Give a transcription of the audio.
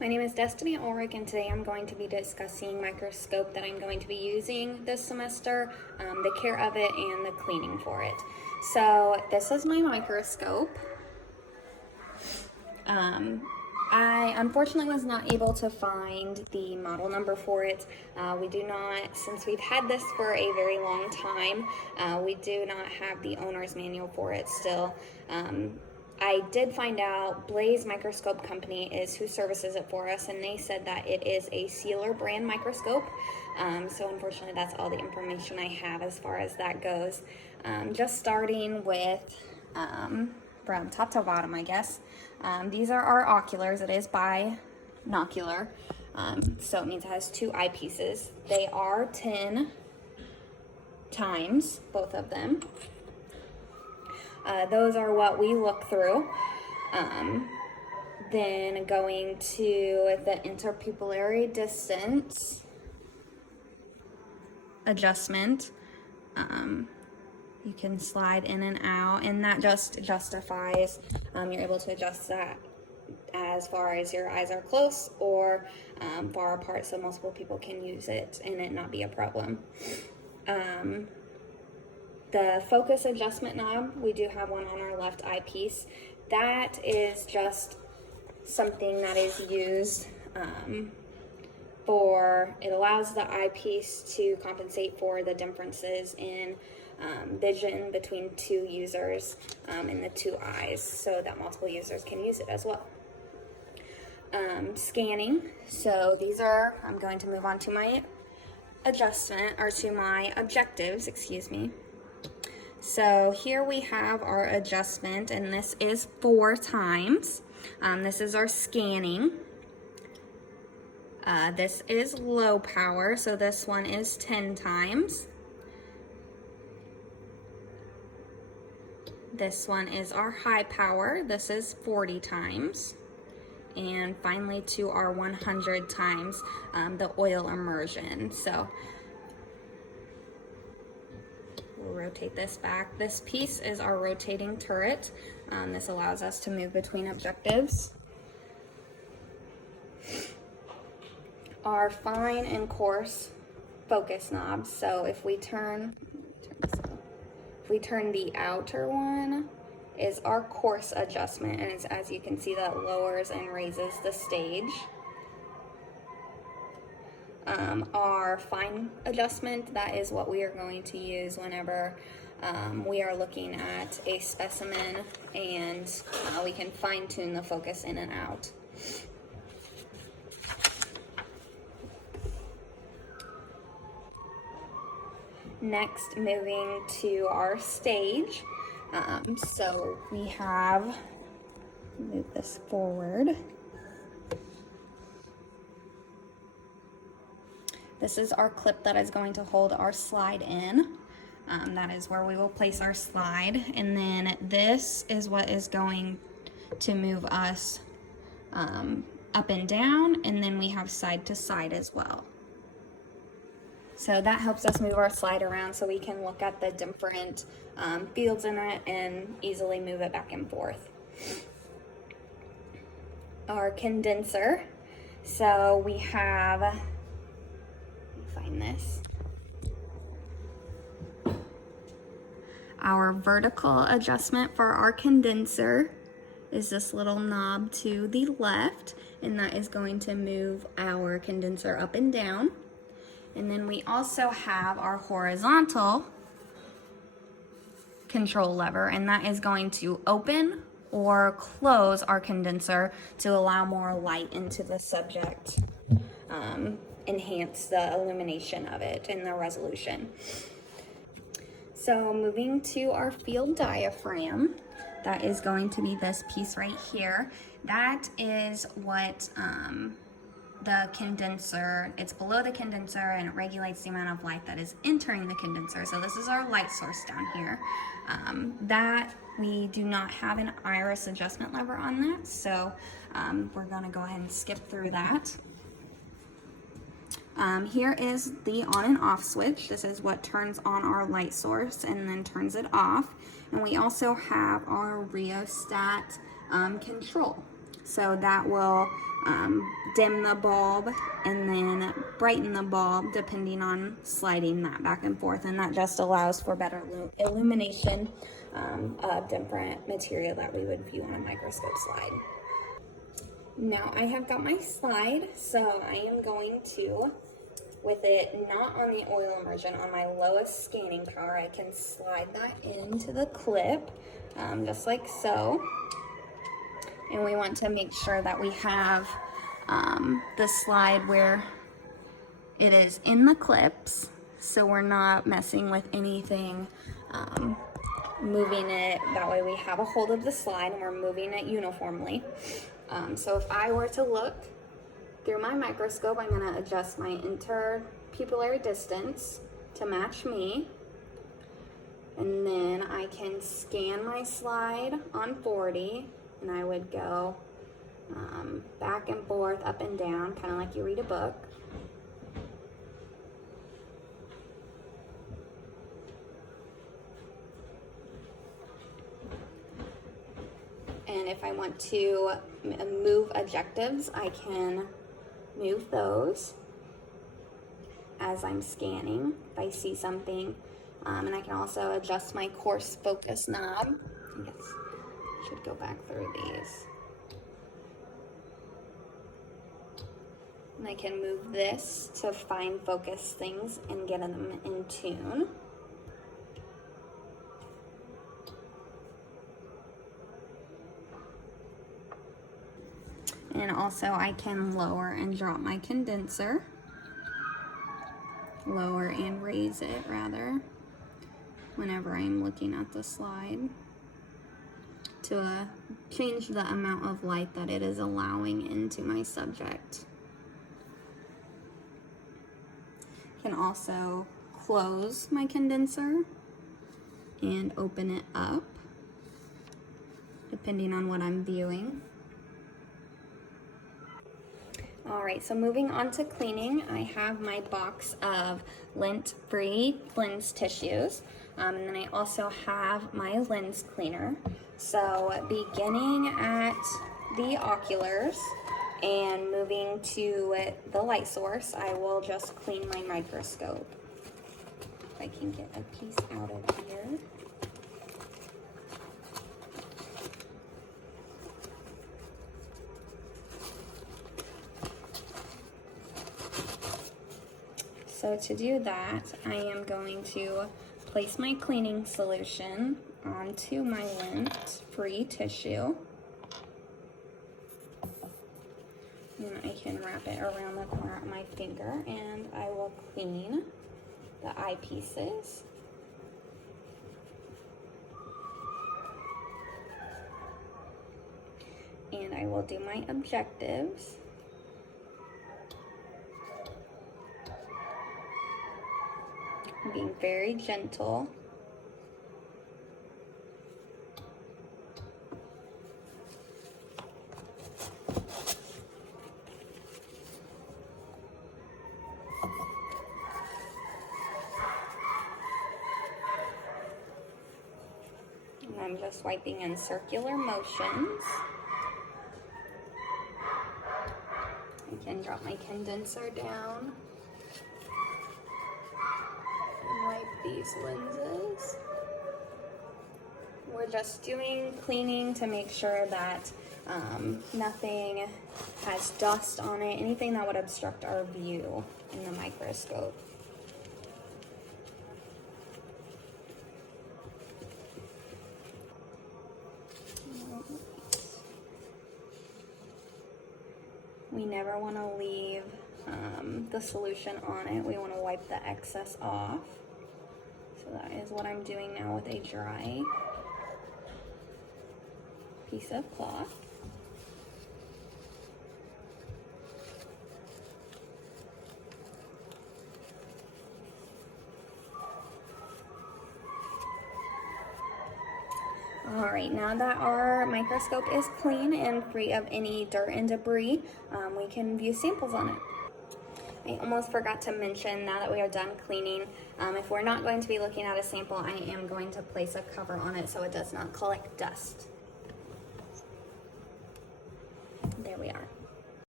My name is Destiny Ulrich, and today I'm going to be discussing microscope that I'm going to be using this semester, the care of it and the cleaning for it. So this is my microscope. I unfortunately was not able to find the model number for it. We do not, since we've had this for a very long time, we do not have the owner's manual for it still. I did find out Blaze Microscope Company is who services it for us, and they said that it is a Sealer brand microscope. So unfortunately that's all the information I have as far as that goes. Just starting with from top to bottom, I guess. These are our oculars. It is binocular, so it means it has two eyepieces. They are 10 times, both of them. Those are what we look through. Then going to the interpupillary distance adjustment. You can slide in and out, and that just justifies, you're able to adjust that as far as your eyes are close or far apart, so multiple people can use it and it not be a problem. The focus adjustment knob, we do have one on our left eyepiece. That is just something that is used it allows the eyepiece to compensate for the differences in vision between two users in the two eyes, so that multiple users can use it as well. Scanning, so I'm going to move on to my my objectives, excuse me. So here we have our adjustment, and this is 4 times. This is our scanning. This is low power, so this one is 10 times. This one is our high power. This is 40 times. And finally to our 100 times, the oil immersion. So we'll rotate this back. This piece is our rotating turret. This allows us to move between objectives. Our fine and coarse focus knobs. So if we turn the outer one, is our coarse adjustment, and it's, as you can see, that lowers and raises the stage. Our fine adjustment, that is what we are going to use whenever we are looking at a specimen, and we can fine tune the focus in and out. Next, moving to our stage. So we have, move this forward. This is our clip that is going to hold our slide in. That is where we will place our slide. And then this is what is going to move us up and down. And then we have side to side as well. So that helps us move our slide around so we can look at the different fields in it and easily move it back and forth. Our condenser. So we have, let me find this. Our vertical adjustment for our condenser is this little knob to the left, and that is going to move our condenser up and down. And then we also have our horizontal control lever, and that is going to open or close our condenser to allow more light into the subject, enhance the illumination of it and the resolution. So moving to our field diaphragm, that is going to be this piece right here. That is what the condenser, it's below the condenser, and it regulates the amount of light that is entering the condenser. So this is our light source down here. That we do not have an iris adjustment lever on that, so we're going to go ahead and skip through that. Here is the on and off switch. This is what turns on our light source and then turns it off. And we also have our rheostat control. So that will dim the bulb and then brighten the bulb depending on sliding that back and forth, and that just allows for better illumination of different material that we would view on a microscope slide. Now I have got my slide, so I am going to, with it not on the oil immersion, on my lowest scanning power, I can slide that into the clip, just like so. And we want to make sure that we have the slide where it is in the clips, so we're not messing with anything, moving it. That way we have a hold of the slide and we're moving it uniformly. So if I were to look through my microscope, I'm going to adjust my interpupillary distance to match me. And then I can scan my slide on 40, and I would go back and forth, up and down, kind of like you read a book. And if I want to move objectives, I can move those as I'm scanning if I see something. And I can also adjust my coarse focus knob. I guess I should go back through these. And I can move this to fine focus things and get them in tune. And also I can lower and drop my condenser. Lower and raise it rather, whenever I'm looking at the slide, to change the amount of light that it is allowing into my subject. Can also close my condenser and open it up, depending on what I'm viewing. All right, so moving on to cleaning, I have my box of lint-free lens tissues, and then I also have my lens cleaner. So beginning at the oculars and moving to the light source, I will just clean my microscope. If I can get a piece out of here. So to do that, I am going to place my cleaning solution onto my lint-free tissue. And I can wrap it around the corner of my finger, and I will clean the eyepieces. And I will do my objectives. Being very gentle. And I'm just wiping in circular motions. I can drop my condenser down. Wipe these lenses. We're just doing cleaning to make sure that nothing has dust on it, anything that would obstruct our view in the microscope. We never want to leave the solution on it. We want to wipe the excess off. So that is what I'm doing now with a dry piece of cloth. All right, now that our microscope is clean and free of any dirt and debris, we can view samples on it. I almost forgot to mention, now that we are done cleaning, if we're not going to be looking at a sample, I am going to place a cover on it so it does not collect dust. There we are.